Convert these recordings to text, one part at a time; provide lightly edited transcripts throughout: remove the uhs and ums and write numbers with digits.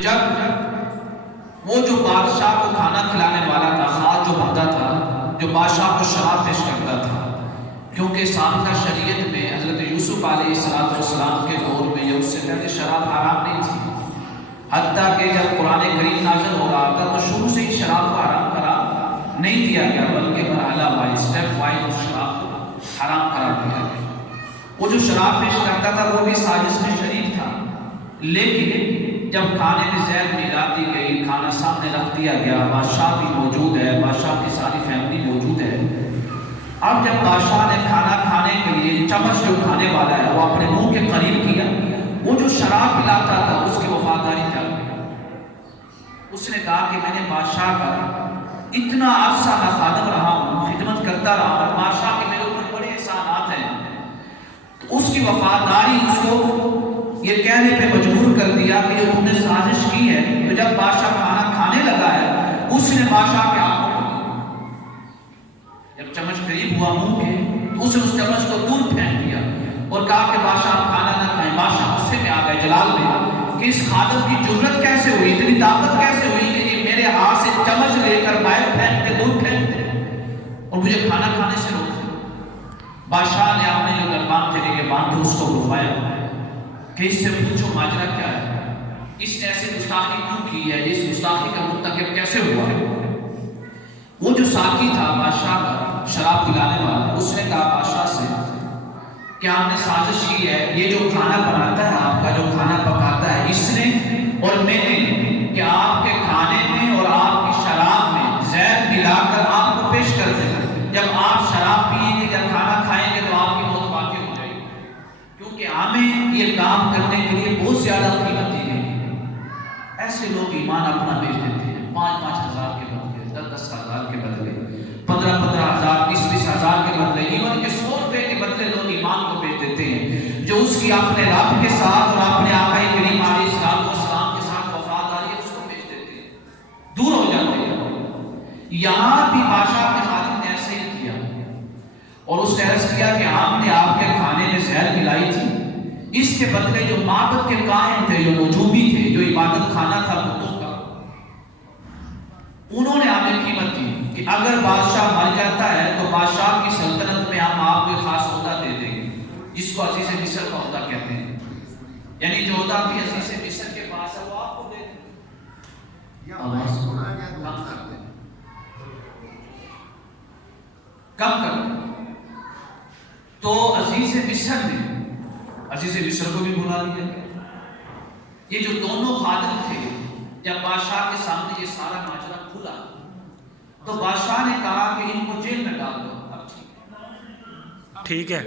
جب وہ جو بادشاہ کو کھانا کھلانے والا تھا، خاص جو بندہ تھا جو بادشاہ کو شراب پیش کرتا تھا، کیونکہ سابقہ شریعت میں حضرت یوسف علیہ السلام کے دور میں یا اس سے پہلے شراب حرام نہیں تھی، حتیٰ کہ جب قرآن کریم نازل ہو رہا تھا تو شروع سے ہی شراب کو حرام قرار نہیں دیا گیا، بلکہ مرحلہ وائز اسٹیپ وائز شراب کو حرام قرار دیا گیا۔ وہ جو شراب پیش کرتا تھا وہ بھی سازش میں شریک تھا، لیکن جب کھانے میں زہر ملا دی گئی، کھانا سامنے رکھ دیا گیا، بادشاہ بھی موجود ہے، بادشاہ کی ساری فیملی موجود ہے۔ اب جب بادشاہ نے کھانا کھانے کے لیے چمچ جو کھانے والا ہے وہ اپنے منہ کے قریب کیا، وہ جو شراب پلاتا تھا اس کی وفاداری کیا گئی۔ اس نے کہا کہ میں نے بادشاہ کا اتنا عرصہ میں خادم رہا ہوں، خدمت کرتا رہا ہوں، بادشاہ کے میرے اوپر بڑے احسانات ہیں، تو اس کی وفاداری اس کو یہ کہنے پہ مجبور کر دیا کہ تم نے سازش کی ہے۔ تو جب بادشاہ کھانا کھانے لگا ہے، اس نے بادشاہ کے آنکھوں کو جب چمچ قریب ہوا منہ کے تو اس نے اس چمچ کو دور پھینک دیا اور کہا کہ بادشاہ کھانا نہ کھائیں۔ بادشاہ غصے میں آ گئے، جلال میں، کہ اس خادم کی جرت کیسے ہوئی، اتنی طاقت کیسے ہوئی کہ یہ میرے ہاتھ سے چمچ لے کر باہر پھینک کے دور پھینک دے اور مجھے کھانا کھانے سے روک دے۔ بادشاہ نے اپنے جو دربان کے لیے باندھ اس کو بلوایا کہ اس سے پوچھو ماجرا کیا ہے، اس نے ایسی گستاخی کیوں کی ہے، اس گستاخی کا مرتکب کیسے ہوا ہے۔ وہ جو ساقی تھا بادشاہ کا شراب پلانے والا، اس نے کہا بادشاہ سے کہ آپ نے سازش کی ہے، یہ جو کھانا بناتا ہے، آپ کا جو کھانا پکاتا ہے، اس نے اور میں نے، کہ آپ کے کھانے میں اور آپ کی شراب میں زہر ملا کر آپ کو پیش کر دیں، جب آپ شراب پیئیں گے یا کھانا کھائیں گے تو آپ کی موت واقع ہو جائے گی، کیونکہ ہمیں یہ کام کرنے کے لیے بہت زیادہ قیمت دی گئی ہے۔ ایسے لوگ ایمان اپنا بیچ دیتے ہیں، 5-5 ہزار کے بدلے، 10-10 ہزار کے بدلے، 15-15 ہزار، 20-20 ہزار کے بدلے، ایون کہ 100 روپے کے بدلے لوگ ایمان کو بیچ دیتے ہیں، جو اس کی اپنے رب کے ساتھ اور اپنے آقا کریم علیہ السلام کے ساتھ وفاداری ہے، اس کو بیچ دیتے ہیں، دور ہو جاتے ہیں۔ یہاں بھی بادشاہ کے خادم نے ایسے ہی کیا اور اس نے عرض کیا کہ آپ نے آپ کے کھانے میں زہر ملائی تھی، اس کے بدلے جو معبد کے قائم تھے، جو نجومی تھے، جو عبادت خانہ تھا بتوں کا، انہوں نے ہمیں قیمت دی کہ اگر بادشاہ مر جاتا ہے تو بادشاہ کی سلطنت میں ہم آپ کو خاص عہدہ دے دیں گے، جس کو عزیز مصر کا عہدہ کہتے ہیں، یعنی جو عہدہ بھی عزیز مصر کے پاس ہے وہ آپ کو دے دیں۔ کم کر دیں۔ تو عزیز مصر نے عزیز مصر کو بھی بلا دیا۔ یہ جو دونوں خادم تھے، جب بادشاہ کے سامنے یہ سارا ماجرا کھلا تو بادشاہ نے کہا کہ ان کو جیل میں ڈال دو۔ اب ٹھیک ہے،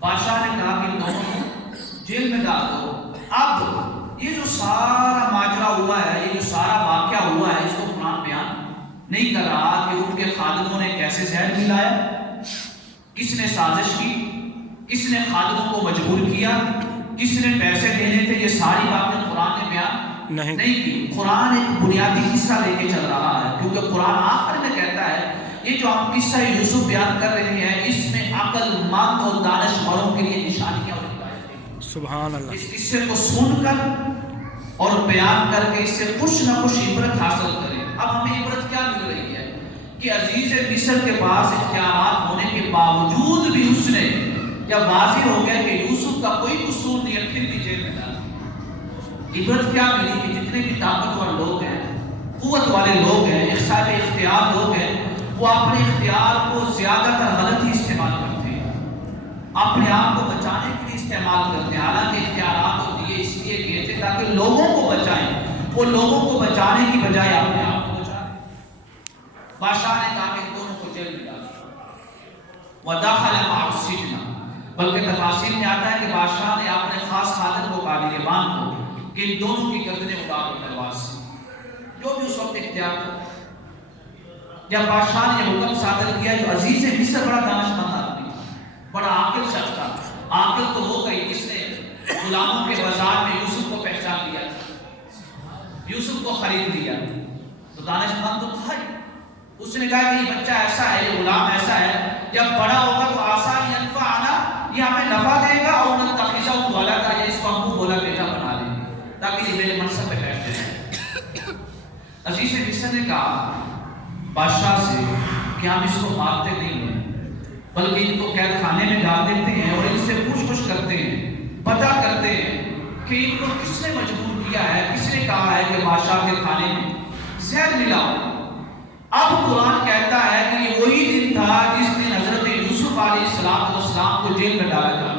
بادشاہ نے کہا کہ ان دونوں کو جیل میں ڈال دو۔ اب یہ جو سارا ماجرا ہوا ہے، یہ جو سارا واقعہ ہوا ہے، اس کو قرآن بیان نہیں کر رہا کہ ان کے خادموں نے کیسے زہر ملایا، کس نے سازش کی، کس نے خادموں کو مجبور کیا، کس نے پیسے دینے تھے، یہ ساری باتیں قرآن نے بیان نہیں کی۔ قرآن ایک بنیادی قصہ لے کے چل رہا ہے، کیونکہ قرآن آخر میں کہتا ہے یہ جو ہم قصہ یوسف بیان کر رہے ہیں، اس میں عقل مند اور دانشوروں کے لیے نشانیاں اور ہدایتیں ہیں۔ سبحان اللہ۔ اس قصے کو سن کر اور بیان کر کے اس سے کچھ نہ کچھ عبرت حاصل کریں۔ اب ہمیں عبرت کیا مل رہی ہے کہ عزیز مصر کے پاس اختیارات ہونے کے باوجود بھی اس نے جب واضح ہو گیا کہ یوسف کا کوئی قصور نہیں ہے، پھر بھی جیل میں ڈال دیا۔ عبرت کیا ملی کہ جتنے بھی طاقتور لوگ ہیں، قوت والے لوگ ہیں، صاحب اختیار لوگ ہیں، وہ اپنے اختیار کو زیادہ تر غلط ہی استعمال کرتے ہیں، اپنے آپ کو بچانے کے لیے استعمال کرتے ہیں، حالانکہ اختیارات کو دیے اس لیے گئے تھے تاکہ لوگوں کو بچائیں، وہ لوگوں کو بچانے کی بجائے اپنے آپ کو بچائیں۔ بادشاہ نے کہا کہ دونوں کو جیل میں ڈال دیا۔ وَدَخَلَ مَعَ السِّجْنَ، بلکہ تفاصیل میں آتا ہے کہ بادشاہ نے اپنے خاص خادم کو کہا نگہبان کو کہ ان دونوں کی گردنیں اڑا دو تلوار سے، جو بھی اس وقت اختیار تھا۔ جب بادشاہ نے یہ حکم صادر کیا، جو عزیز مصر بڑا دانشمند آدمی تھا، بڑا عاقل شخص تھا، عاقل تو وہ گئی جس نے غلاموں کے بازار میں یوسف کو پہچان لیا تھا، یوسف کو خرید لیا، تو دانشمند تو تھا ہی۔ اس نے کہا کہ یہ بچہ ایسا ہے، یہ غلام ایسا ہے، جب بڑا ہوگا تو آسان ینفعنا، یہ ہمیں نفع دے گا، اور نتخذہ ولدا، یہ اس کو ہم کو بولا بیٹا بنا لیں۔ عزیز مصر نے کہا بادشاہ سے کہ ہم اس کو مارتے نہیں ہیں بلکہ ان کو قید خانے میں ڈال دیتے ہیں اور ان سے پوچھ گچھ کرتے ہیں، پتہ کرتے ہیں کہ ان کو کس نے مجبور کیا ہے، کس نے کہا ہے کہ بادشاہ کے کھانے میں زہر ملاؤ۔ اب قرآن کہتا ہے کہ یہ وہی دن تھا جس دن حضرت یوسف علیہ السلام کو جیل میں ڈالا گیا۔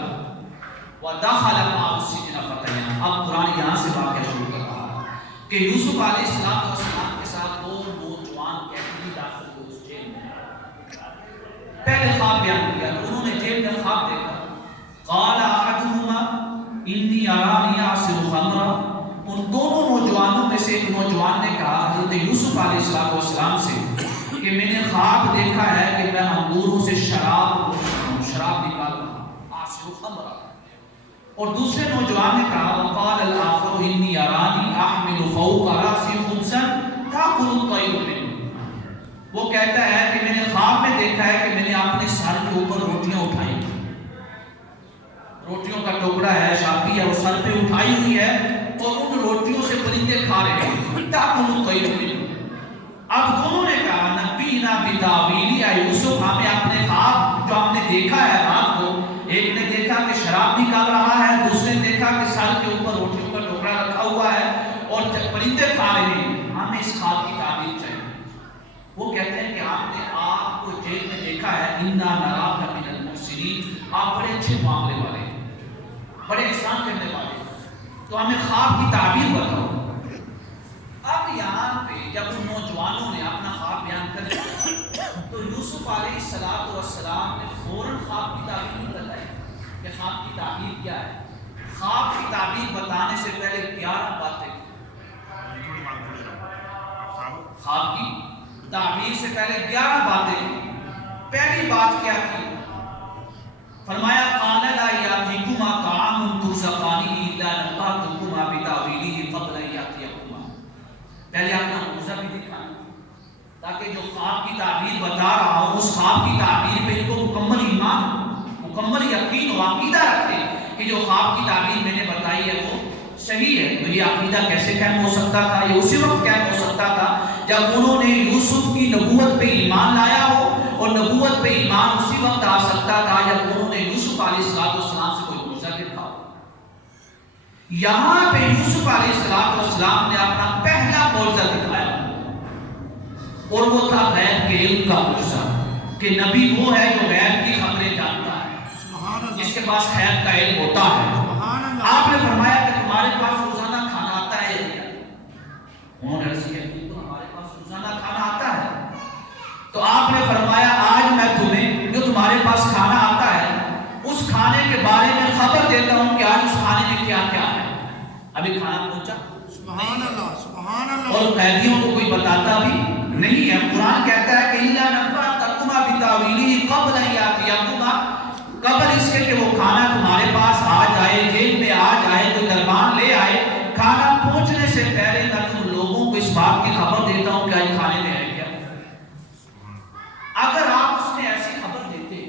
وَدَخَلَ مَعَهُ السِّجْنَ فَتَيَانِ۔ اب قرآن یہاں سے واقعہ شروع کر رہا ہے کہ یوسف علیہ السلام کے ساتھ دو نوجوان قیدی داخل ہوئے اس جیل میں۔ پہلے خواب بیان کیا کہ انہوں نے جیل میں خواب دیکھا۔ قَالَ أَحَدُهُمَا إِنِّي أَرَانِي أَعْصِرُ خَمْرًا۔ ان دونوں نوجوانوں میں سے ایک نوجوان نے کہا حضرت یوسف علیہ السلام سے کہ میں نے خواب دیکھا ہے کہ میں انگوروں سے شراب نکال رہا ہوں، أَعْصِرُ خَمْرًا۔ اور دوسرے نوجوان نے کہا وقال الآخر إني أراني أحمل فوق رأسي خبزا تأكل الطير منه۔ وہ کہتا ہے کہ میں نے خواب میں دیکھا ہے کہ میں نے اپنے سر کے اوپر روٹیاں اٹھائی، روٹیوں کا ٹکڑا ہے شاپی ہے وہ سر پہ اٹھائی ہوئی ہے اور ان روٹیوں سے پرندے کھا رہے ہیں، تأكل الطير منه۔ اب دونوں نے کہا نبینا بتاویل یا یوسف، ہمیں اپنے خواب جو ہم نے دیکھا ہے رات کو، ایک نے دیکھا کہ شراب نکال رہا ہے، دوسرے نے دیکھا کہ سر کے اوپر روٹیوں کا ٹکڑا رکھا ہوا ہے اور پرندے کھا رہے ہیں، ہمیں اس خواب کی تعبیر چاہیے۔ وہ کہتے ہیں کہ آپ نے آپ کو جیل میں دیکھا ہے، انا نراک من المحسنین، آپ بڑے اچھے معاملے والے ہیں، بڑے احسان کرنے والے ہیں، تو ہمیں خواب کی تعبیر بتاؤ۔ اب یہاں پہ جب ان نوجوانوں نے اپنا خواب بیان کر دیا تو یوسف علیہ السلام نے فوراً خواب کی تعبیر نہیں بتائی کہ خواب کی تعبیر کیا ہے۔ خواب کی تعبیر بتانے سے پہلے 11 باتیں کی۔ خواب کی تعبیر سے پہلے 11 باتیں کی۔ پہلی بات کیا کی؟ فرمایا قَالَ لَا يَأْتِيكُمَا طَعَامٌ تُرْزَقَانِهِ إِلَّا نَبَّأْتُكُمَا بِتَأْوِيلِهِ قَبْلَ أَن يَأْتِيَكُمَا۔ پہلے اپنا موضوع بھی دکھانا تاکہ جو خواب کی تعبیر بتا رہا ہوں اس خواب کی تعبیر پہ ان کو مکمل ایمان ہو، مکمل یقین و عقیدہ رکھے کہ جو خواب کی تعبیر میں نے بتائی ہے وہ صحیح ہے۔ تو یہ عقیدہ کیسے قائم ہو سکتا تھا؟ یہ اسی وقت قائم ہو سکتا تھا جب انہوں نے یوسف کی نبوت پہ ایمان لایا ہو، اور نبوت پہ ایمان اسی وقت آ سکتا تھا جب انہوں نے یوسف علیہ السلام سے کوئی معجزہ دیکھا ہو۔ یہاں پہ یوسف علیہ السلام نے اپنا پہلا معجزہ دکھایا اور وہ تھا غیب کے علم کا معجزہ، کہ نبی وہ ہے جو غیب کی خبریں جانتا ہے، جس کے پاس غیب کا علم ہوتا ہے۔ آپ نے فرمایا کہ تمہارے پاس روزانہ کھانا آتا ہے یا نہیں؟ انہوں نے عرض کیا کہ تو ہمارے پاس روزانہ کھانا آتا ہے۔ تو آپ نے فرمایا آج میں تمہیں جو تمہارے پاس کھانا آتا ہے اس کھانے کے بارے میں خبر دیتا ہوں کہ آج اس کھانے میں کیا کیا ہے۔ ابھی کھانا پہنچا، سبحان اللہ سبحان اللہ، اور قیدیوں کو کوئی بتاتا بھی نہیں ہے۔ قرآن کہتا ہے کہ اِلَّا نَبَّأْتُكُمَا بِتَأْوِيلِهِ قَبْلَ أَن يَأْتِيَكُمَا، قبل اس کے کہ وہ کھانا تمہارے پاس آ جائے، جیل میں آ جائے، کوئی دربان لے آئے، کھانا پہنچنے سے پہلے میں تم لوگوں کو اس بات کی خبر دیتا ہوں کہ آج کھانے میں ہے کیا۔ اگر آپ اس میں ایسی خبر دیتے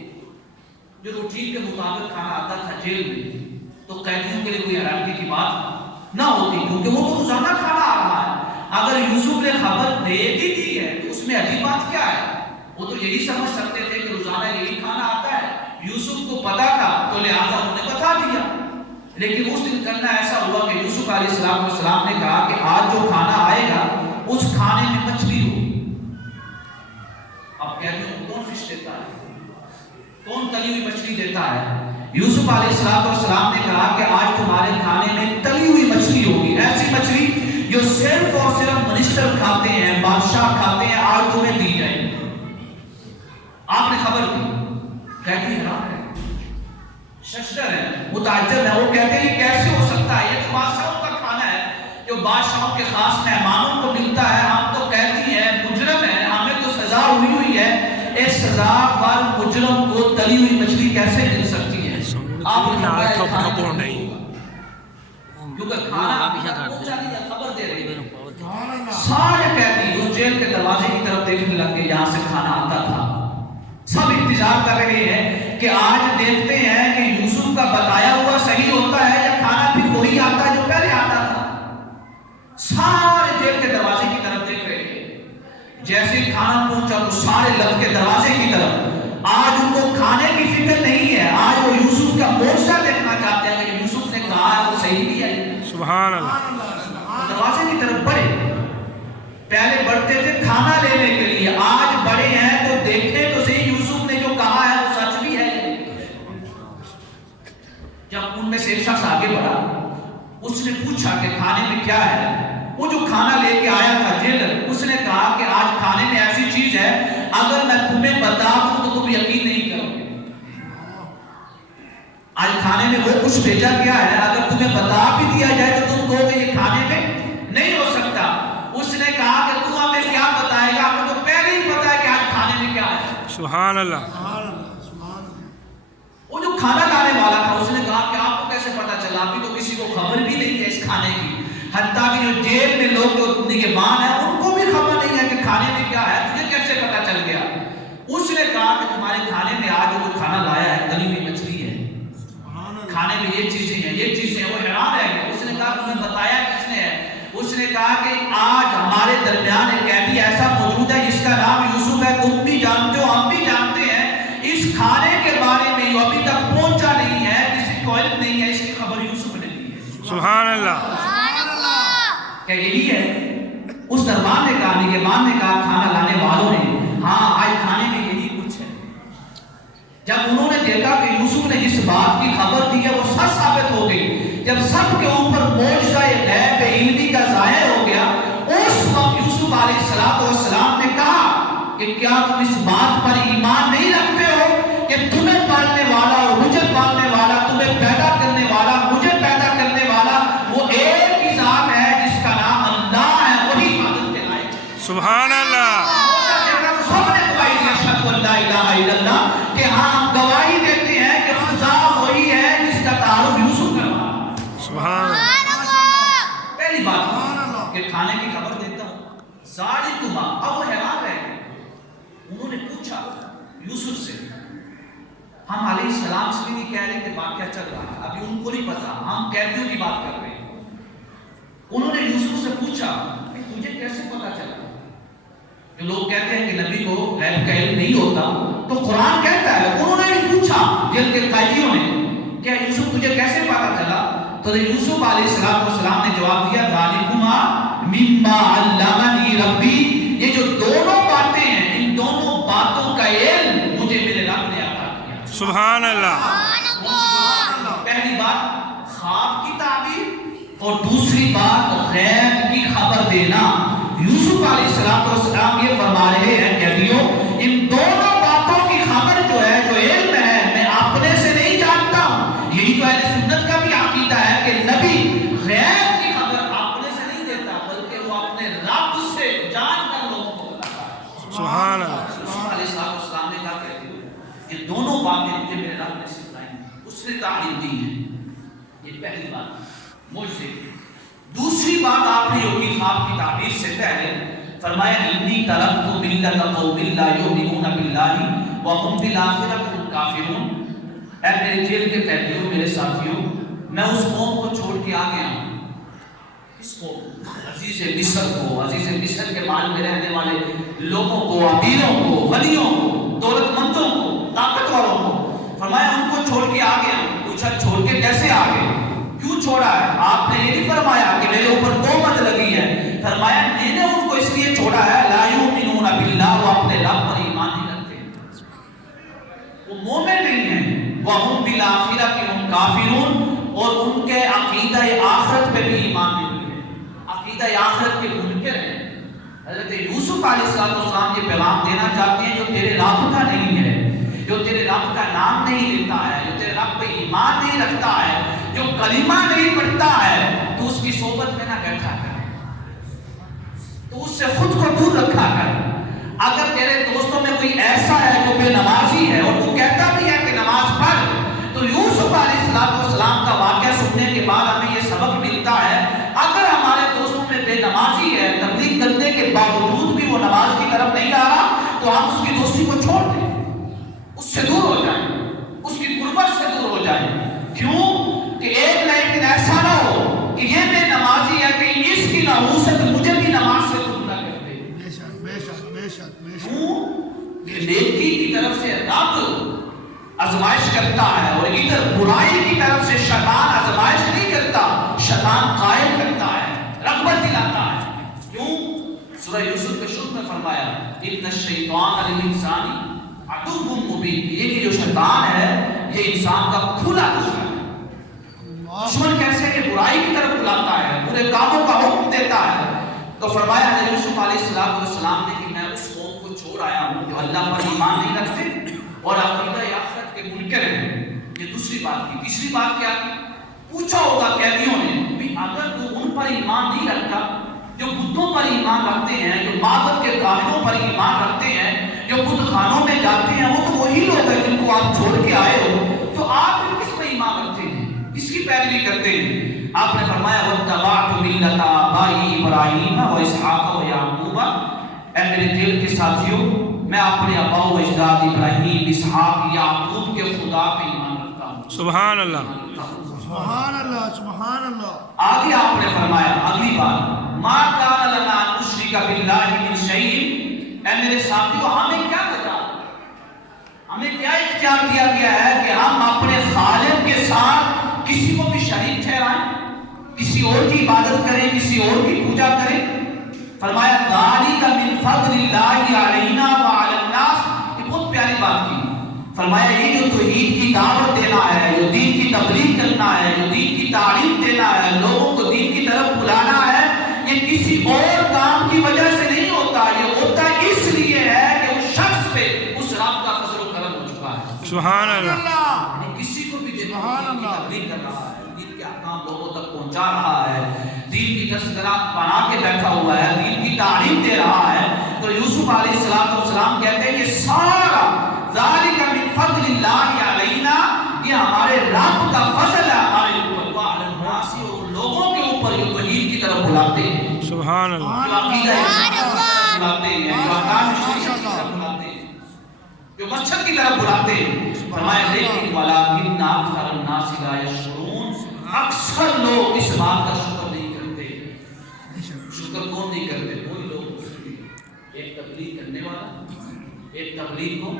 جو روٹین کے مطابق کھانا آتا تھا جیل میں، تو قیدیوں کے لیے کوئی حیرانگی کی بات نہ ہوتی، کیونکہ وہ تو روزانہ کھانا آ رہا ہے۔ اگر یوسف نے خبر دے بھی دی ہے تو اس میں عجیب بات کیا ہے؟ وہ تو یہی سمجھ سکتے تھے کہ روزانہ یہی کھانا آتا ہے، یوسف کو پتا تھا تو لہٰذا انہوں نے بتا دیا۔ لیکن اس دن کرنا ایسا ہوا کہ یوسف علیہ السلام نے کہا کہ آج جو کھانا آئے گا اس کھانے میں مچھلی ہو۔ اب کہتے ہیں کون فش دیتا ہے، کون تلی ہوئی مچھلی دیتا ہے؟ یوسف علیہ السلام نے کہا کہ آج تمہارے کھانے میں تلی ہوئی مچھلی ہوگی، ایسی مچھلی جو صرف اور صرف منسٹر کھاتے ہیں، بادشاہ کھاتے ہیں، آج تمہیں دی جائے گی۔ آپ نے خبر دی، کہتی حیران ہے، ششدر ہے، متعجب ہے۔ وہ کہتے ہیں یہ کیسے ہو سکتا ہے، یہ تو بادشاہوں کا کھانا ہے جو بادشاہوں کے خاص مہمانوں کو ملتا ہے، ہم تو کہتی ہیں مجرم ہیں، ہمیں تو سزا ہوئی ہے، اس سزا پر مجرم کو تلی ہوئی مچھلی کیسے مل سکتی ہے؟ آپ نے کیونکہ کھانا خبر دے رہی ہے۔ سارے قیدی اس جیل کے دروازے کی طرف دیکھنے لگے جہاں سے کھانا آتا تھا، سب انتظار کر رہے ہیں کہ آج دیکھتے ہیں کہ یوسف کا بتایا ہوا صحیح ہوتا ہے یا کھانا پھر وہی آتا ہے جو پہلے آتا تھا۔ سارے جیل کے دروازے کی طرف دیکھ رہے ہیں۔ پہنچا تو سارے لب کے دروازے کی طرف. آج ان کو کھانے کی فکر نہیں ہے, آج وہ یوسف کا معجزہ دیکھنا چاہتے ہیں کہ یوسف نے کہا ہے وہ صحیح بھی ہے. سبحان اللہ. دروازے کی طرف بڑھے. پہلے بڑھتے تھے کھانا لینے کے لیے, آج بڑے ہیں تو دیکھیں تو صحیح یوسف نے جو کہا ہے وہ سچ بھی ہے. جب ان میں سے ایک شخص آگے بڑھا, اس نے پوچھا کہ کھانے میں کیا ہے. وہ جو کھانا لے کے آیا تھا جیلر, اس نے کہا کہ آج کھانے میں ایسی چیز ہے اگر میں تمہیں بتا دوں تو تم یقین نہیں کرو گے. آج کھانے میں وہ کچھ بھیجا گیا ہے, اگر تمہیں بتا بھی دیا جائے تو تم کہو گے یہ کھانے میں نہیں ہو سکتا. اس نے کہا کہ تو ہمیں کیا بتائے گا, ہمیں تو پہلے ہی پتا ہے کہ آج کھانے میں کیا ہے. سبحان اللہ. وہ جو کھانا لانے والا تھا اس نے کہا کہ آپ کو کیسے پتا چلا, ابھی تو کسی کو خبر بھی نہیں ہے اس کھانے کی. حتیٰ کہ جو جیل میں لوگ جو نگہبان ہیں ان کو بھی خبر نہیں ہے کہ کھانے میں کیا ہے, تجھے کیسے پتا چل گیا. اس نے کہا کہ تمہارے کھانے میں آج جو کھانا لایا ہے تلی ہوئی مچھلی ہے, کھانے میں یہ چیزیں ہیں یہ چیزیں ہیں. وہ حیران رہ گئے. اس نے کہا تمہیں بتایا کس نے ہے. اس نے کہا کہ آج ہمارے درمیان ایک قیدی ایسا موجود ہے جس کا نام یوسف ہے, تم بھی جانتے ہو ہم بھی جانتے ہیں. اس کھانے کے بارے میں جو ابھی تک پہنچا نہیں ہے, کسی کو علم نہیں ہے, اس کی خبر یوسف نے دی ہے. سبحان اللہ. کیا یہی ہے؟ اس دربار نے کہا, نگہبان نے کہا, کھانا لانے والوں نے, ہاں آج کھانے میں یہی کچھ ہے. جب انہوں نے دیکھا کہ یوسف نے جس بات کی خبر دی ہے وہ سچ ثابت ہو گئی, جب سب کے اوپر معجزہ غیب علمی کا ظاہر ہو گیا, اس وقت یوسف علیہ السلام نے کہا کہ کیا تم اس بات پر ایمان نہیں رکھتے ہو کہ تمہیں پالنے والا اور مجھے پالنے والا, تمہیں پیدا کرنے والا مجھے پیدا کرنے والا وہ ایک ہی ذات ہے جس کا نام اللہ ہے, وہی عبادت کے لائق ہے. سبحان اللہ. سب نے گواہی دی اشہد ان لا الہ الا اللہ, کہ ہاں ہم گواہی دیتے ہیں کہ خدا وہی ہے جس کا تعارف یوسف کروا. سبحان اللہ. پہلی بات کہ کھانے کی خبر دیتا ہوں. ذالکما, اب وہ حیران رہ گئے. انہوں نے پوچھا یوسف سے, ہم علیہ السلام سے بھی نہیں کہہ رہے کہ بات کیا چل رہا ہے, ابھی ان کو نہیں پتا, ہم قیدیوں کی بات کر رہے ہیں. انہوں نے یوسف سے پوچھا کہ تجھے کیسے پتا چلا. جو لوگ کہتے ہیں کہ نبی کو غیب کا علم نہیں ہوتا, تو قرآن کہتا ہے. انہوں نے بھی پوچھا جیل کے قیدیوں نے, کیا یوسف تجھے کیسے پتا چلا. تو یوسف علیہ السلام نے جواب دیا, ذالکما مما علمنی ربی, یہ جو دونوں باتیں ہیں ان دونوں باتوں کا علم مجھے میرے رب نے عطا کیا. سبحان اللہ. پہلی بات خواب کی تعبیر, اور دوسری بات غیب کی خبر دینا. یوسف علیہ السلام یہ فرما رہے ہیں قیدیوں, ان دونوں باتوں کی خبر جو ہے, جو علم ہے, میں اپنے سے نہیں جانتا ہوں. یہی تو اہل سنت کا بھی عقیدہ ہے کہ نبی غیب کی خبر اپنے سے نہیں دیتا, بلکہ وہ اپنے رب سے جان کر لوگوں کو بتاتا ہے. سبحان اللہ. یوسف علیہ السلام نے کہا کہ یہ دونوں باتیں مجھے میرے رب نے سکھائی, اس نے تعلیم دی ہے. یہ پہلی بات معجزے. دوسری بات آپ نے جو کی خواب کی تعبیر سے پہلے فرمایا, انی ترکت ملۃ قوم لا یؤمنون باللہ وهم بالآخرۃ هم کافرون. اے میرے جیل کے قیدیوں, میرے ساتھیوں, میں اس قوم کو چھوڑ کے آ گیا ہوں. کس کو؟ عزیز مصر کو, عزیز مصر کے مال میں رہنے والے لوگوں کو, امیروں کو, غنیوں کو, دولت مندوں کو, طاقتوروں کو. فرمایا ان کو چھوڑ کے آ گیا ہوں. پوچھا چھوڑ کے کیسے آ گئے, کیوں چھوڑا ہے. آپ نے یہ نہیں فرمایا کہ میرے اوپر تہمت لگی ہے, فرمایا میں نے ان کو اس لیے چھوڑا ہے, لا یؤمنون باللہ, وہ اپنے رب پر ایمان نہیں رکھتے, وہ مومن نہیں ہیں. وہم بالآخرۃ ہم کافرون, اور ان کے عقیدہ آخرت پہ بھی ایمان نہیں ہے, عقیدہ آخرت کے منکر ہیں. حضرت یوسف علیہ السلام یہ پیغام دینا چاہتے ہیں, جو تیرے رب کا نہیں ہے, جو تیرے رب کا نام نہیں لیتا ہے, جو تیرے رب پہ ایمان نہیں رکھتا ہے, جو کلمہ نہیں پڑھتا ہے, تو اس کی صحبت میں نہ بیٹھا کر, تو اس سے خود کو دور رکھا کر. اگر تیرے دوستوں میں کوئی ایسا ہے جو بے نمازی ہے اور تو کہتا بھی ہے کہ نماز پڑھ, تو یوسف علیہ السلام کا واقعہ سننے کے بعد ہمیں یہ سبق ملتا ہے, اگر ہمارے دوستوں میں بے نمازی ہے, تبلیغ کرنے کے باوجود بھی وہ نماز کی طرف نہیں آ رہا, تو ہم اس کی دوستی کو چھوڑ دیں, اس سے دور ہو جائیں, اس کی قربت سے دور ہو جائیں. کیوں کہ ایک نہ ایک دن ایسا نہ ہو کہ یہ بے نمازی ہے کہ اس کی نحوست مجھے بھی نماز سے دور نہ کر دے. کیوں کہ نیکی کی طرف سے رب آزمائش کرتا ہے اور ادھر برائی کی طرف سے شیطان آزمائش نہیں کرتا، شیطان قائم کرتا ہے، رغبت دلاتا ہے۔ کیوں؟ سورہ یوسف کے شروع میں فرمایا ان الشیطان للانسان عدو مبین، یہ کہ جو شیطان ہے یہ انسان کا کھلا دشمن ہے۔ دشمن کیسے؟ یہ برائی کی طرف بلاتا ہے، برے کاموں کا حکم دیتا ہے۔ تو فرمایا حضرت یوسف علیہ السلام نے کہ میں اس قوم کو چھوڑ آیا ہوں جو اللہ پر ایمان نہیں رکھتے اور عقیدہ آخرت کے منکر ہیں۔ یہ دوسری بات کی۔ تیسری بات کیا کی؟ پوچھا ہوگا قیدیوں نے بھی اگر تو ان پر ایمان نہیں رکھتا جو بتوں پر ایمان رکھتے ہیں، جو معبد کے کاہنوں پر ایمان رکھتے ہیں، جو بت خانوں میں جاتے ہیں، وہ تو وہی لوگ ہیں جن کو آپ چھوڑ کے آئے ہو، تو آپ پھر کس پر ایمان رکھتے ہیں، کس کی پیروی کرتے ہیں؟ آپ نے فرمایا وَاتَّبَعْتُ مِلَّةَ آبَائِي إِبْرَاهِيمَ وَإِسْحَاقَ وَيَعْقُوبَ، اے میرے دل کے ساتھیوں، میں اپنے آبا و اجداد ابراہیم، اسحاق، یعقوب کے خدا پہ ایمان رکھتا ہوں۔ سبحان اللہ، سبحان اللہ، سبحان اللہ۔ آگے آپ نے فرمایا اگلی بات ما کان لنا ان نشرک باللہ من شیء، اے میرے ساتھیوں ہمیں کیا بتا، ہمیں کیا اختیار دیا گیا ہے کہ ہم اپنے خالق کے ساتھ کسی کو بھی شریک ٹھہرائیں، کسی اور کی عبادت کریں، کسی اور کی پوجا کریں؟ فرمایا ذالک من فضل اللہ علینا وعلی الناس، یہ بہت پیاری بات کی۔ فرمایا یہ جو توحید کی دعوت دینا ہے، جو دین کی تبلیغ کرنا ہے، جو دین کی تعلیم دینا ہے، لوگوں کو دین کی طرف بلانا ہے، یہ کسی اور کام کی وجہ سے نہیں ہوتا، یہ ہوتا اس لیے ہے کہ اس شخص پہ اس رب کا فضل و کرم ہو چکا ہے۔ سبحان اللہ، کسی کو بھی دین کی تبلیغ کر رہا ہے، دین کے احکام لوگوں تک پہنچا رہا ہے، دین کی تذکرہ بنا کے بیٹھا ہوا ہے، دین کی تعلیم دے رہا ہے، تو یوسف علیہ السلام کہتے ہیں کہ سارا ذالک من فضل اللہ علینا، یہ ہمارے رب کا فضل ہے ہمارے اوپر، وعلی الناس، اور لوگوں کے اوپر جو توحید کی طرف بلاتے ہیں، سبحان اللہ، جو عقیدہ بلاتے ہیں، جو احکام شریعت کی طرف بلاتے ہیں، جو مسجد کی طرف بلاتے ہیں۔ فرمایا لیکن ولکن اکثر الناس لا یشکرون، اکثر لوگ اس بات کا شکر نہیں کرتے۔ شکر کون نہیں کرتے؟ وہی لوگ، ایک تبلیغ کرنے والا، ایک تبلیغ کو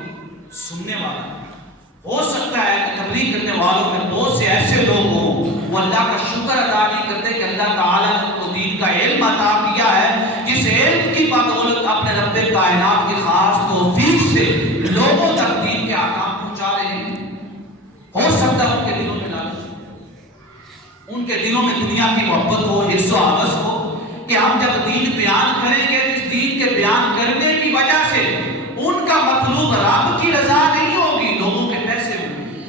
سننے والا۔ ہو سکتا ہے کہ تبلیغ کرنے والوں میں بہت سے ایسے لوگ ہوں وہ اللہ کا شکر ادا نہیں کرتے کہ اللہ تعالیٰ نے ان کو دین کا علم عطا کیا ہے، جس علم کی بدولت اپنے رب کائنات کی خاص توفیق سے لوگوں تک دین کے احکام پہنچا رہے ہیں۔ ہو سکتا ہے ان کے دلوں میں لالچ، ان کے دلوں میں دنیا کی محبت ہو، حرص و حوث ہو کہ ہم جب دین بیان کریں گے اس دین کے بیان کرنے کی وجہ سے ان کا مطلوب رب کی رضا نہیں ہوگی، لوگوں کے پیسے ہوں گے۔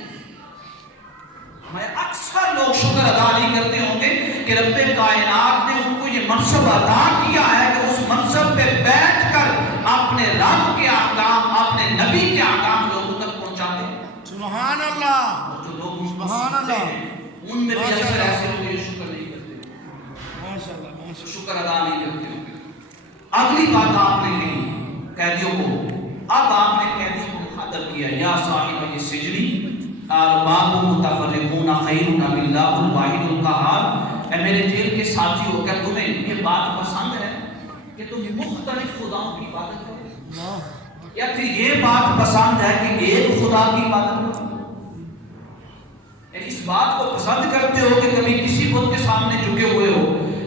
ہمیں اکثر لوگ شکر ادا نہیں کرتے ہوں گے کہ رب کائنات نے ان کو یہ منصب عطا کیا ہے کہ اس منصب پہ بیٹھ کر اپنے رب کے احکام، اپنے نبی کے احکام لوگوں تک پہنچاتے ہیں۔ سبحان اللہ، جو لوگ سبحان اللہ، ان میں بھی اکثر ایسے لوگ یہ شکر نہیں کرتے، ماشاءاللہ، ماشاءاللہ، شکر ادا نہیں کرتے ہوں گے۔ اگلی بات آپ نے کہی قیدیوں کو، اب آپ نے قیدیوں کو مخاطب کیا یا صاحب السجن ارباب متفرقون خیر ام اللہ الواحد القہار، اے میرے جیل کے ساتھی ہو، کیا تمہیں یہ بات پسند ہے کہ تم مختلف خداؤں کی عبادت کرو، یا پھر یہ بات پسند ہے کہ ایک خدا کی عبادت کرو؟ یعنی اس بات کو پسند کرتے ہو کہ کبھی کسی بت کے سامنے جھکے ہوئے ہو،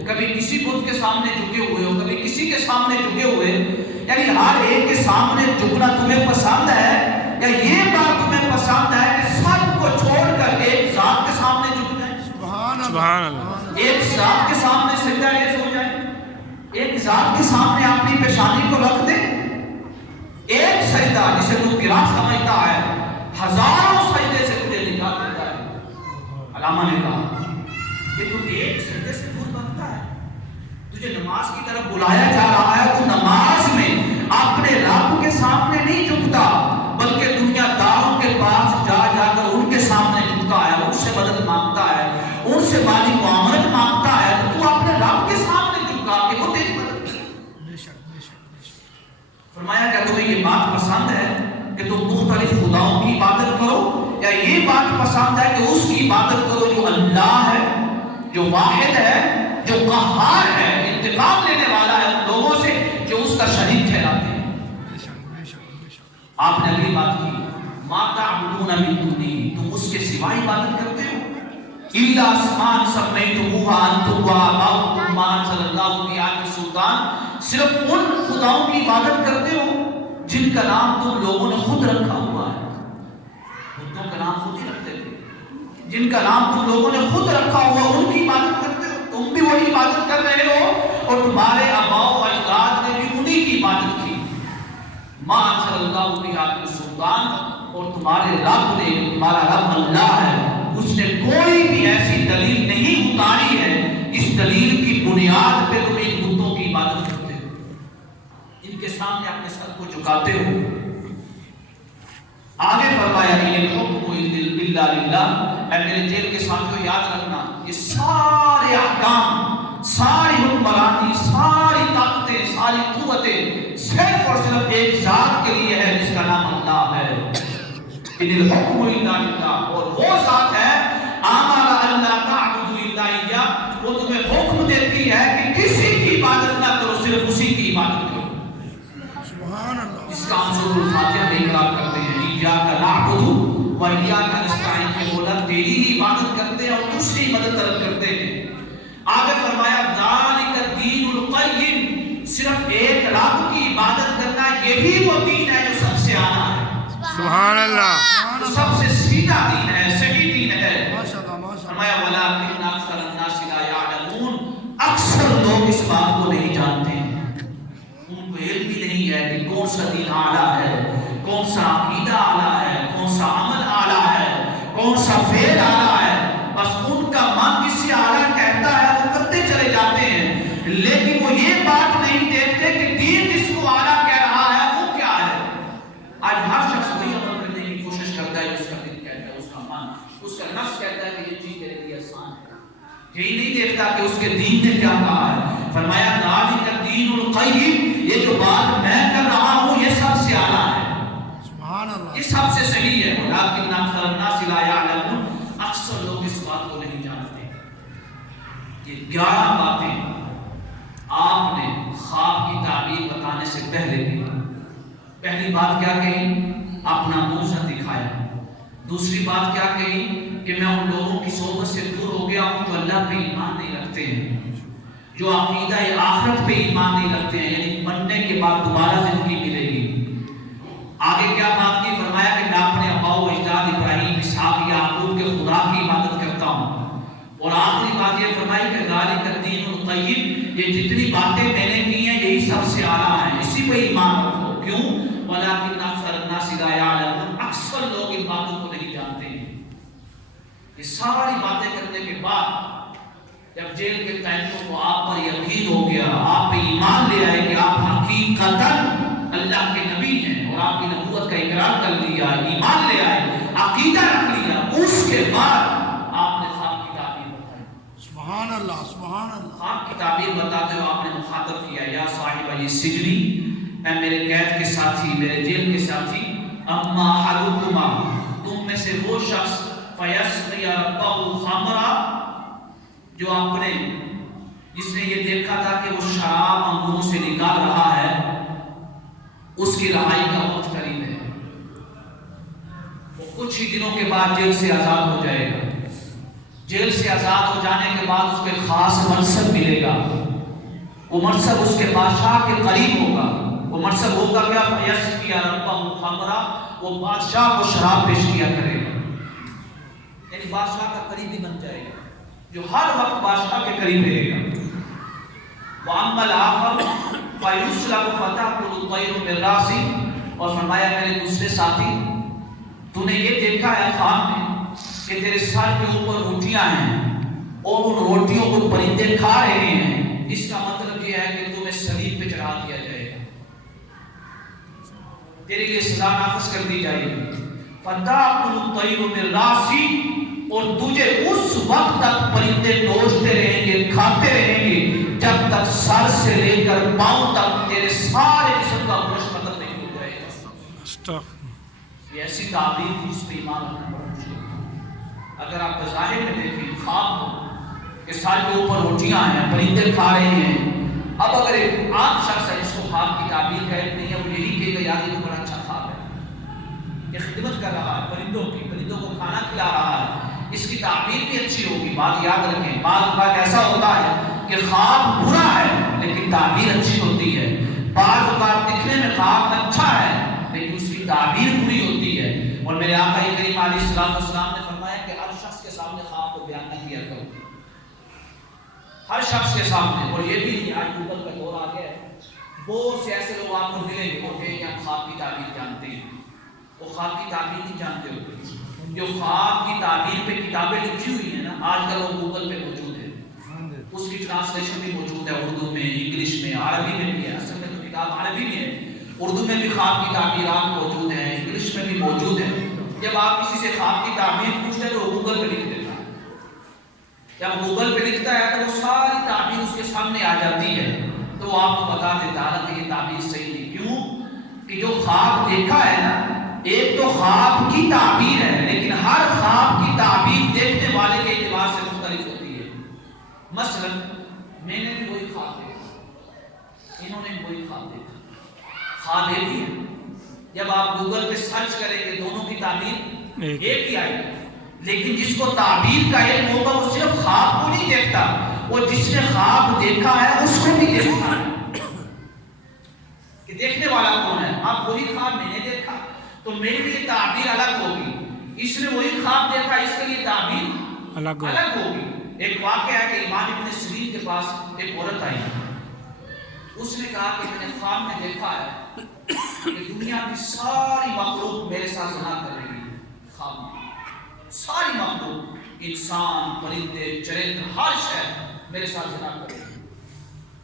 کبھی کسی بت کے سامنے جھکے ہوئے ہو، کبھی کسی کے سامنے جھکے ہوئے، یعنی ہر ایک کے سامنے جھکنا تمہیں پسند ہے، یا یہ بات تمہیں پسند ہے کہ سب کو چھوڑ کر ایک ذات کے سامنے جھک جائیں، سبحان اللہ، ایک ذات کے سامنے سجدہ ریز ہو جائیں، ایک ذات کے سامنے اپنی پیشانی کو رکھ دیں؟ ایک سجدہ جسے تو قرآن سمجھتا ہے ہزاروں سجدے سے تجھے نجات دیتا ہے۔ علامہ نے کہا کہ تو ایک سجدے سے دور بھاگتا ہے، تجھے نماز کی طرف بلایا جا رہا ہے، تو نماز میں اپنے رب کے سامنے نہیں جھکتا بلکہ دنیا داروں کے پاس جا جا کر ان کے سامنے جھکتا ہے، ان سے مدد مانگتا ہے، ان سے مالی معاملت مانگتا ہے، تو اپنے رب کے سامنے جھکا کہ وہ تیری مدد کرے۔ فرمایا کیا تمہیں یہ بات پسند ہے کہ تم مختلف خداؤں کی عبادت کرو، یا یہ بات پسند ہے کہ اس کی عبادت کرو جو اللہ ہے، جو واحد ہے، جو قہار ہے، انتقام لینے والا ہے ان لوگوں سے جو اس کا شریک ٹھہراتے ہیں؟ آپ نے اگلی بات کی ما تعبدون من دونی، تم اس کے سوا عبادت کرتے ہو الا اسماء سمیتموها انتم وآباؤکم ما انزل اللہ بها من سلطان، صرف ان خداؤں کی عبادت کرتے ہو جن کا نام تم لوگوں نے خود رکھا ہوا ہے. بتوں کا نام خود ہی رکھتے تھے، جن کا نام تم لوگوں نے خود رکھا ہوا ان کی عبادت کرتے ہو. تم بھی وہی عبادت کر رہے ہو اور تمہارے آباء و اجداد نے بھی انہی کی عبادت کی. ما انزل اللہ بها من سلطان، اور تمہارے رب نے، تمہارا رب اللہ ہے، اس نے کوئی بھی ایسی دلیل نہیں اتاری ہے اس دلیل کی بنیاد پہ تم ان بتوں کی عبادت کرتے ہو، ان کے سامنے اپنے سر کو جھکاتے ہو. آگے فرمایا ان الحکم الا للہ. اے میرے جیل کے ساتھیوں یاد رکھنا یہ سارے احکام، ساری حکمرانی، ساری طاقتیں، ساری قوتیں صرف اور صرف ایک ذات کے لیے ہے جس کا نام اللہ ہے. ان الحکم الا للہ، اور وہ ذات ہے امر اللہ تعبدوا الا اياه، وہ تمہیں حکم دیتی ہے کہ کسی کی عبادت نہ کرو، صرف اسی کی عبادت کرو. سبحان اللہ. اس کا ہم سورۃ الفاتحہ میں اقرار کرتے ہیں ایاک نعبد و ایاک نستعین، کہ مولا تیری ہی عبادت کرتے ہیں اور دوسری مدد طلب کرتے ہیں. آگے فرمایا ذالک الدین القیم، صرف ایک رب کی عبادت کرنا یہی وہ دین ہے جو سب سے اعلیٰ ہے، سبحان اللہ. جو سب سے سیدھا دین ہے، صحیح دین ہے. ماشاءاللہ ماشاءاللہ. فرمایا ولکن اکثر الناس لا یعلمون، اکثر لوگ اس بات کو نہیں جانتے ہیں، ان کو علم بھی نہیں ہے کہ کون سا دین اعلیٰ ہے، کون سا عقیدہ اعلیٰ ہے، کون سا عمل اعلیٰ ہے، کون سا فعل اعلیٰ ہے. بس ان کا من کسی اعلیٰ کہتا ہے وہ کرتے چلے جاتے ہیں، لیکن وہ یہ بات نہیں دیکھتے کہ دین جس کو اعلیٰ کہہ رہا ہے وہ کیا ہے. آج ہر شخص وہی عمل کرنے کی کوشش کرتا ہے جو اس کا دل کہتا ہے، اس کا من، اس کا نفس کہتا ہے کہ یہ چیز میرے لیے آسان ہے. یہی نہیں دیکھتا کہ اس کے دین نے کیا کہا ہے. فرمایا ذالک الدین القیم، یہ جو بات میں کر رہا ہوں یہ سب سے اعلیٰ ہے، سبحان اللہ. یہ سب سے صحیح ہے. ولکن اکثر الناس لا یعلمون، اکثر لوگ اس بات کو نہیں جانتے. یہ 11 باتیں آپ نے خواب کی تعبیر بتانے سے پہلے کی. پہلی بات کیا کہی؟ اپنا موجزہ دکھایا. دوسری بات کیا کہی؟ کہ میں ان لوگوں کی صحبت سے دور ہو گیا ہوں جو اللہ پہ ایمان نہیں رکھتے ہیں، جو عقیدہ آخرت پہ ایمان نہیں رکھتے ہیں، یعنی مرنے کے بعد دوبارہ زندگی ملے گی. آگے کیا بات کی؟ فرمایا کہ میں اپنے آباء و اجداد ابراہیم، اسحاق، یعقوب کے خدا کی عبادت کرتا ہوں. اور آخری بات یہ فرمائی کہ ذالک الدین القیم، یہ جتنی باتیں میں نے کی ہیں یہی سب سے اعلیٰ ہیں، اسی پہ ایمان رکھو. کیوں؟ ولکن اکثر الناس لا یعلمون، اکثر لوگ ان باتوں کو نہیں جانتے ہیں. یہ ساری باتیں کرنے کے بعد جب جیل کے قیدیوں کو آپ پر یقین ہو گیا، آپ پہ ایمان لے آئے کہ آپ حقیقتاً اللہ کے نبی ہیں اور آپ کی نبوت کا اقرار کر لیا، ایمان لے آئے، عقیدہ رکھ لیا، اس کے بعد آپ نے خواب کی تعبیر بتائی. سبحان اللہ سبحان اللہ. خواب کی تعبیر بتاتے ہوئے آپ نے مخاطب کیا یا صاحب السجن، اے میرے قید کے ساتھی، میرے جیل کے ساتھی، اما احدکما، تم میں سے وہ شخص فیسقی ربہ خمرا، جو اپنے، جس نے یہ دیکھا تھا کہ وہ شراب انگوروں سے نکال رہا ہے، اس کی رہائی کا وقت قریب ہے، وہ کچھ ہی دنوں کے بعد جیل سے آزاد ہو جائے گا. جیل سے آزاد ہو جانے کے بعد اس کو ایک خاص منصب ملے گا، وہ منصب اس کے بادشاہ کے قریب ہوگا. وہ منصب ہوگا کیا؟ فیسقی ربہ خمرا، وہ بادشاہ کو شراب پیش کیا کرے گا، یعنی بادشاہ کا قریبی بن جائے گا، جو ہر وقت بادشاہ کے قریب رہے گا. وَأَمَّا الْآخَرُ فَيُسْلَبُ فَتَأْكُلُ الطَّيْرُ مِنْ رَأْسِهِ، اور فرمایا میرے دوسرے ساتھی، تو نے یہ دیکھا ہے خواب میں کہ تیرے سر کے اوپر روٹیاں ہیں اور ان روٹیوں کو پرندے کھا رہے ہیں. اس کا مطلب یہ ہے کہ تمہیں صلیب پہ چڑھا دیا جائے گا، تیرے لیے سزا نافذ کر دی جائے گی. فَتَأْكُلُ الطَّيْرُ مِنْ رَأْسِهِ، اور تجھے اس وقت تک پرندے نوچتے رہیں گے، کھاتے رہیں گے، جب تک سر سے لے کر پاؤں تک تیرے سارے جسم کا گوشت ختم نہیں ہو جائے گا. یہ ایسی تعبیر تھی جس پہ ایمان رکھنا بڑا مشکل تھا. اگر آپ بظاہر میں دیکھیں خواب کو کہ سر کے اوپر روٹیاں ہیں، پرندے کھا رہے ہیں، اب اگر ایک عام شخص ہے جس کو خواب کی تعبیر کا علم نہیں ہے، وہ یہی کہے گا یار یہ تو بڑا اچھا خواب ہے، کہ خدمت کر رہا ہے پرندوں کو کھانا کھلا رہا ہے، اس کی تعبیر بھی اچھی ہوگی۔ بات یاد رکھیں، بعض اوقات ایسا ہوتا ہے کہ خواب برا ہے لیکن تعبیر اچھی ہوتی ہے، بعض اوقات دکھنے میں خواب اچھا ہے لیکن اس کی تعبیر بری ہوتی ہے۔ اور میرے آقا کریم علیہ السلام نے فرمایا کہ ہر شخص کے سامنے خواب کو بیان نہ کیا کرو، ہر شخص کے سامنے۔ اور یہ بھی نہیں، آج گوگل کا دور آ گیا ہے، بہت سے ایسے لوگ آپ کو ملیں گے وہ کہیں کہ ہم خواب کی تعبیر جانتے ہیں، وہ خواب کی تعبیر نہیں جانتے ہوتے۔ جو خواب کی تعبیر پہ کتابیں لکھی ہوئی ہیں نا، آج کل وہ گوگل پہ موجود ہے، اس کی ٹرانسلیشن بھی موجود ہے، اردو میں، انگلش میں، عربی میں بھی ہے۔ اصل میں تو کتاب عربی میں ہے، اردو میں بھی خواب کی تعبیرات موجود ہیں، انگلش میں بھی موجود ہے۔ جب آپ کسی سے خواب کی تعبیر پوچھتے ہیں تو وہ گوگل پہ لکھ دیتا ہے، جب گوگل پہ لکھتا ہے تو وہ ساری تعبیر اس کے سامنے آ جاتی ہے، تو وہ آپ کو بتا دیتا ہے کہ یہ تعبیر صحیح نہیں۔ کیوں کہ جو خواب دیکھا ہے نا، ایک تو خواب کی تعبیر ہے لیکن ہر خواب کی تعبیر دیکھنے والے کے اعتبار سے مختلف ہوتی ہے۔ مثلا میں نے بھی وہی خواب دیکھا، انہوں نے بھی وہی خواب دیکھا، خواب ایک ہی ہے۔ جب آپ گوگل پہ سرچ کریں گے دونوں کی تعبیر ایک ہی آئے گی، لیکن جس کو تعبیر کا علم ہوگا وہ صرف خواب کو نہیں دیکھتا، وہ جس نے خواب دیکھا ہے اس کو بھی دیکھتا ہے کہ دیکھنے والا کون ہے۔ آپ وہی خواب میں نے دیکھا تو میرے لیے تعبیر الگ ہوگی، اس نے وہی خواب دیکھا، اس کے لیے تعبیر الگ ہوگی۔ ایک واقعہ ہے کہ امام ابن سیرین کے پاس ایک عورت آئی، اس نے کہا کہ میں نے خواب میں دیکھا ہے کہ دنیا کی ساری مخلوق میرے ساتھ زنا کر رہی ہے۔ خواب میں ساری مخلوق، انسان، پرندے، چرند، ہر شے میرے ساتھ زنا کر رہی ہے۔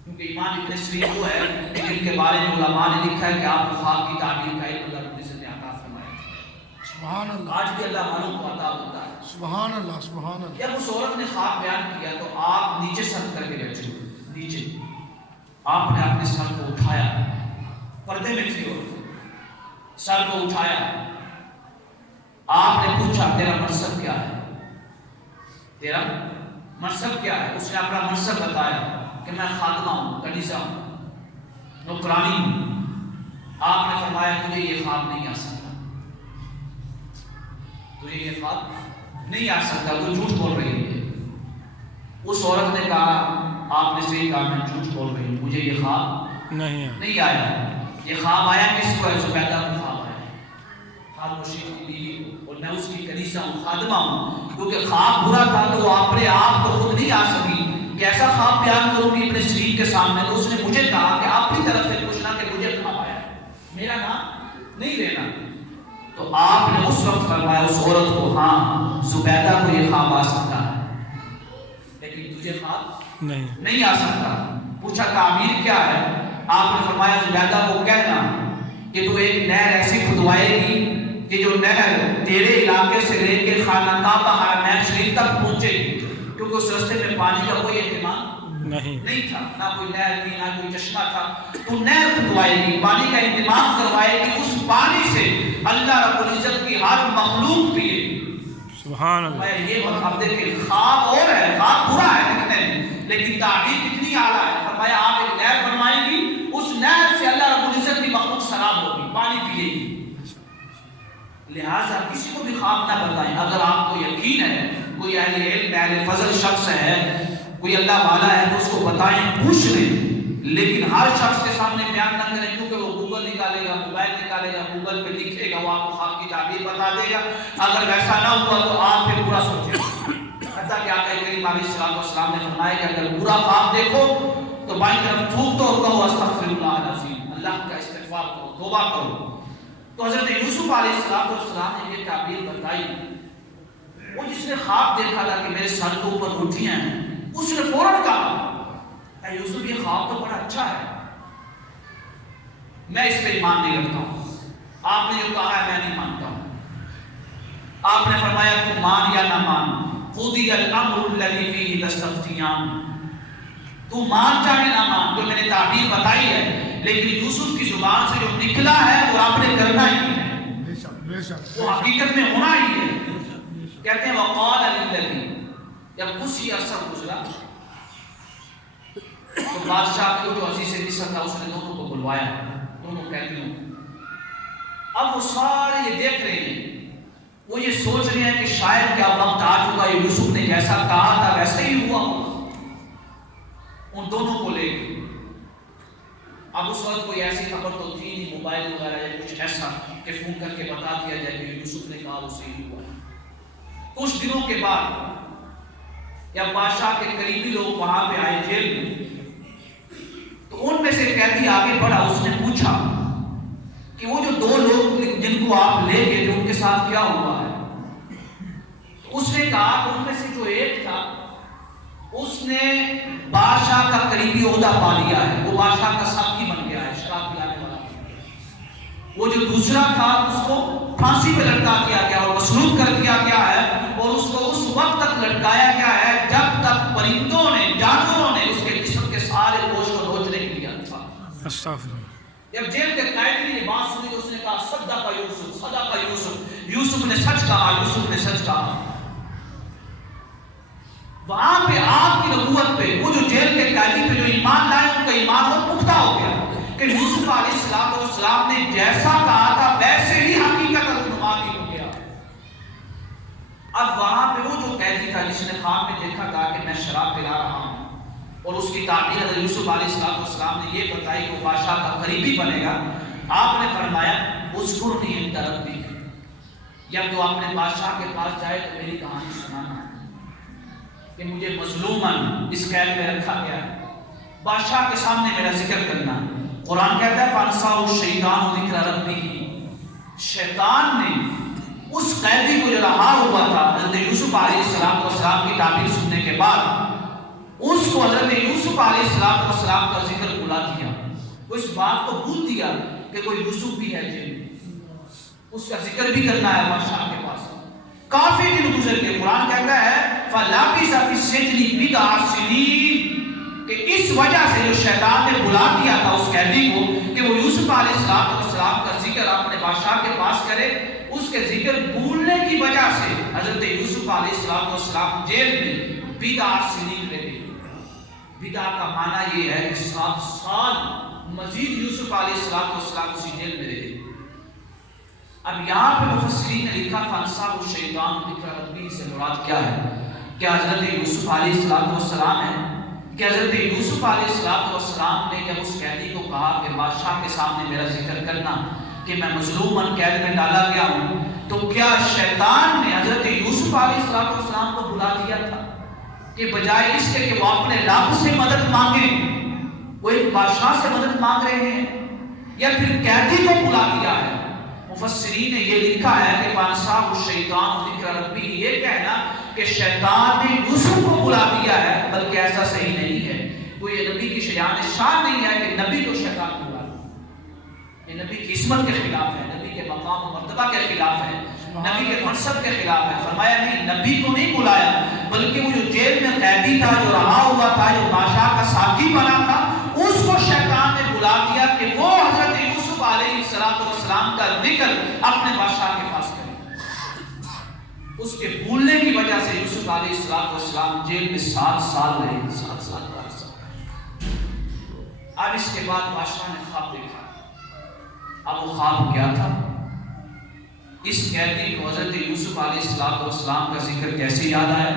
کیونکہ امام ابن سیرین وہ ہے جن کے بارے میں علماء نے لکھا ہے کہ آپ کو خواب کی تعبیر کا علم اللہ رب العزت نے عطا فرمایا۔ سبحان اللہ، آج بھی اللہ معلوم کو عطا ہوتا ہے۔ سبحان اللہ، سبحان اللہ۔ جب اس عورت نے خواب بیان کیا تو آپ نیچے سر کر کے بیٹھے ہوئے، نیچے آپ نے اپنے سر کو اٹھایا، پردے میں تھی عورت، سر کو اٹھایا، آپ نے پوچھا تیرا منصب کیا ہے، تیرا منصب کیا ہے؟ اس نے اپنا منصب بتایا کہ میں خادمہ ہوں، کنیزہ ہوں، نوکرانی ہوں۔ آپ نے فرمایا تجھے یہ خواب نہیں آ سکتا، تجھے یہ خواب نہیں آ سکتا، تو جھوٹ بول رہی ہے۔ اس عورت نے کہا آپ نے صحیح کہا، میں جھوٹ بول رہی ہوں، مجھے یہ خواب نہیں آیا۔ یہ خواب آیا کس کو ہے؟ زبیدہ کو خواب آیا، ہارون رشید کی بیوی کو، اور میں اس کی کنیزہ ہوں، خادمہ ہوں۔ کیونکہ خواب برا تھا تو وہ اپنے آپ کو خود نہیں آ سکی کہ ایسا خواب بیان کروں گی اپنے شریک کے سامنے، تو اس نے مجھے کہا کہ آپ کی طرف سے پوچھنا کہ مجھے خواب آیا، میرا نام نہیں لینا۔ تو آپ نے اس وقت فرمایا اس عورت کو، ہاں زبیدہ کو یہ خواب آ سکتا ہے لیکن تجھے خواب نہیں آ سکتا۔ پوچھا تعبیر کیا ہے؟ آپ نے فرمایا زبیدہ کو کہنا کہ تو ایک نہر ایسی کھدوائے گی کہ جو نہر تیرے علاقے سے لے کے خانہ کعبہ حرمین شریف تک پہنچے گی، کیونکہ اس راستے میں پانی کا کوئی اہتمام نہیں تھا، نہ کوئی نہر تھی، نہ کوئی چشمہ تھا۔ تو نہر کھدوائے گی، پانی کا انتظام کروائے گی، اس پانی سے اللہ رب العزت کی ہر مخلوق پیے گی۔ سبحان اللہ۔ یہ مطلب دیکھیں، خواب اور ہے، خواب برا ہے دکھنے میں لیکن تعبیر کتنی اعلیٰ ہے۔ فرمایا آپ ایک نہر بنوائیں گی، اس نہر سے اللہ رب العزت کی مخلوق شراب ہوگی، پانی پیے گی۔ لہٰذا کسی کو بھی خواب نہ بتائیں، اگر آپ کو یقین ہے کوئی اہل علم اہل فضل شخص ہے، کوئی اللہ والا ہے تو اس کو بتائیں، پوچھ لیں، لیکن ہر شخص کے سامنے بیان نہ کریں، کیونکہ وہ گوگل نکالے گا، موبائل نکالے گا، گوگل پہ لکھے گا، وہ آپ کو خواب کی تعبیر بتا دے گا۔ اگر ویسا نہ ہوا تو آپ پھر برا سوچیں۔ حتیٰ کہ آقا کریم علیہ السلام نے فرمایا کہ اگر برا خواب دیکھو تو بائیں طرف تھوک دو اور کہو استغفر اللہ العظیم، اللہ کا استغفار کرو، توبہ کرو۔ تو حضرت یوسف علیہ السلام نے یہ تعبیر بتائی۔ وہ جس نے خواب دیکھا تھا کہ میرے سر کے اوپر روٹیاں ہیں، اس نے فوراً کہا اے یوسف یہ خواب تو بڑا اچھا ہے، میں اس پہ ایمان نہیں رکھتا ہوں، آپ نے جو کہا ہے میں نہیں مانتا ہوں۔ آپ نے فرمایا تو مان یا نہ مان، قضی الامر الذی فیہ تستفتیان، تو مان چاہے نہ مان، جو میں نے تعبیر بتائی ہے، لیکن یوسف کی زبان سے جو نکلا ہے وہ آپ نے کرنا ہی ہے، وہ حقیقت میں ہونا ہی ہے۔ کہتے ہیں وقال للذی، جب کچھ ہی عرصہ گزرا تو بادشاہ کو جو عزیز مصر تھا اس نے دونوں کو بلوایا، دونوں قیدیوں، اب وہ سارے یہ دیکھ رہے ہیں، وہ یہ سوچ رہے ہیں کہ شاید کیا وقت آ چکا ہے یوسف نے جیسا کہا تھا ویسا ہی ہوا۔ ان دونوں کو لے گئے۔ اب اس وقت کوئی ایسی خبر تو تھی نہیں، موبائل وغیرہ یا کچھ ایسا کہ فون کر کے بتا دیا جائے کہ یوسف نے کہا وہ صحیح ہوا۔ کچھ دنوں کے بعد جب بادشاہ کے قریبی لوگ وہاں پہ آئے جیل میں، تو ان میں سے قیدی آگے بڑھا، اس نے پوچھا کہ وہ جو دو لوگ جن کو آپ لے گئے تھے ان کے ساتھ کیا ہوا ہے؟ تو اس نے کہا کہ ان میں سے جو ایک تھا اس نے بادشاہ کا قریبی عہدہ پا لیا ہے، وہ بادشاہ کا ساتھی بن گیا ہے، شراب پلانے والا۔ وہ جو دوسرا تھا اس کو پھانسی پہ لٹکا دیا گیا اور مسلوب کر دیا گیا ہے، اور اس کو اس وقت تک لٹکایا گیا ہے جب تک پرندوں نے، جانوروں نے اس کے جسم کے سارے گوشت کو نوچ نہیں لیا تھا۔ استغفر اللہ۔ جب جیل کے قیدی نے بات سنی تو اس نے کہا صدق یوسف، صدق یوسف، یوسف نے سچ کہا، یوسف نے سچ کہا۔ وہاں پہ آپ کی نبوت پہ وہ جو جیل کے قیدی پہ جو ایمان لائے ان کا ایمان وہ پختہ ہو گیا کہ یوسف علیہ السلام نے جیسا کہا تھا ویسے ہی حقیقت رونما بھی ہو گیا۔ اب وہاں پہ وہ جو قیدی تھا جس نے خواب میں دیکھا تھا کہ میں شراب پلا رہا ہوں، اور اس کی تعبیر حضرت یوسف علیہ السلام نے یہ بتائی کہ وہ بادشاہ کا قریبی بنے گا، آپ نے فرمایا اذکرنی عند ربک، جب تو اپنے بادشاہ کے پاس جائے تو میری کہانی سنانا کہ مجھے مظلوماً اس قید میں رکھا گیا ہے، بادشاہ کے سامنے میرا ذکر کرنا۔ قرآن کہتا ہے فَانْسَاهُ الشَّيْطَانُ ذِكْرَ رَبِّهِ، شیطان نے اس قیدی کو جو رہا ہوا تھا حضرت یوسف علیہ السلام کی تعبیر سننے کے بعد، اس کو حضرت یوسف علیہ السلام کا ذکر بھلا دیا۔ وہ اس بات کو بھول دیا کہ کوئی یوسف بھی ہے جیل میں، اس کا ذکر بھی کرنا ہے بادشاہ کے پاس۔ کافی دن گزر کے قرآن کہتا ہے فَلَبِثَ فِي السِّجْنِ بِضْعَ سِنِينَ، کہ اس وجہ سے جو شیطان نے بلا دیا تھا اس قیدی کو کہ وہ یوسف علیہ السلام کا ذکر اپنے بادشاہ کے پاس کرے، اس کے ذکر بھولنے کی وجہ سے حضرت یوسف علیہ السلام جیل میں بِضْعَ سِنِينَ رہے۔ بِضْعَ کا معنی یہ ہے کہ 7 سال مزید یوسف علیہ السلام اسی جیل میں رہے۔ اب یہاں پہ مفسرین نے لکھا فَانْسَاهُ الشَّيْطَانُ ذِكْرَ رَبِّهِ سے مراد کیا ہے؟ کیا حضرت یوسف علیہ السلام ہے کہ حضرت یوسف علیہ السلام نے جب اس قیدی کو کہا کہ بادشاہ کے سامنے میرا ذکر کرنا کہ میں مظلوماً قید میں ڈالا گیا ہوں، تو کیا شیطان نے حضرت یوسف علیہ السلام کو بلا دیا تھا کہ بجائے اس کے کہ وہ اپنے رب سے مدد مانگیں وہ ایک بادشاہ سے مدد مانگ رہے ہیں، یا پھر قیدی کو بلا دیا ہے؟ مفسرین نے یہ لکھا ہے کہ فَانْسَاهُ الشَّيْطَانُ ذِكْرَ رَبِّهِ، یہ کہنا کہ شیطان نے یوسف کو بلا دیا ہے، بلکہ ایسا صحیح نہیں ہے۔ کوئی یہ نبی کی شان نہیں ہے کہ نبی کو شیطان بلا دیا، یہ نبی کی عصمت کے خلاف ہے، نبی کے مقام و مرتبہ کے خلاف ہے، نبی کے منصب کے خلاف ہے۔ فرمایا نہیں، نبی کو نہیں بلایا، بلکہ وہ جو جیل میں قیدی تھا، جو رہا ہوا تھا، جو بادشاہ کا ساتھی بنا تھا، اس کو شیطان نے بلا دیا کہ وہ حضرت یوسف علیہ السلام کا ذکر اپنے بادشاہ کے پاس کرے۔ اس کے بھولنے کی وجہ سے یوسف علیہ السلام جیل میں 7 سال رہے، 7 سال کا عرصہ۔ اب اس کے بعد بادشاہ نے خواب دیکھا۔ اب وہ خواب کیا تھا؟ اس قیدی کو حضرت یوسف علیہ السلام کا ذکر کیسے یاد آیا،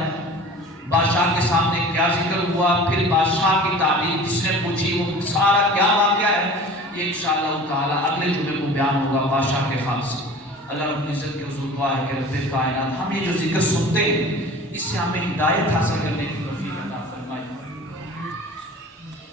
بادشاہ کے سامنے کیا ذکر ہوا، پھر بادشاہ کی تعبیر جس نے پوچھی وہ سارا کیا واقعہ ہے، یہ انشاءاللہ تعالی اگلے جمعے کو بیان ہوگا بادشاہ کے خواب سے۔ اللہ رب العزت کے حضور دعا ہے کہ رب کائنات ہم یہ جو ذکر سنتے ہیں اس سے ہمیں ہدایت حاصل کرنے کی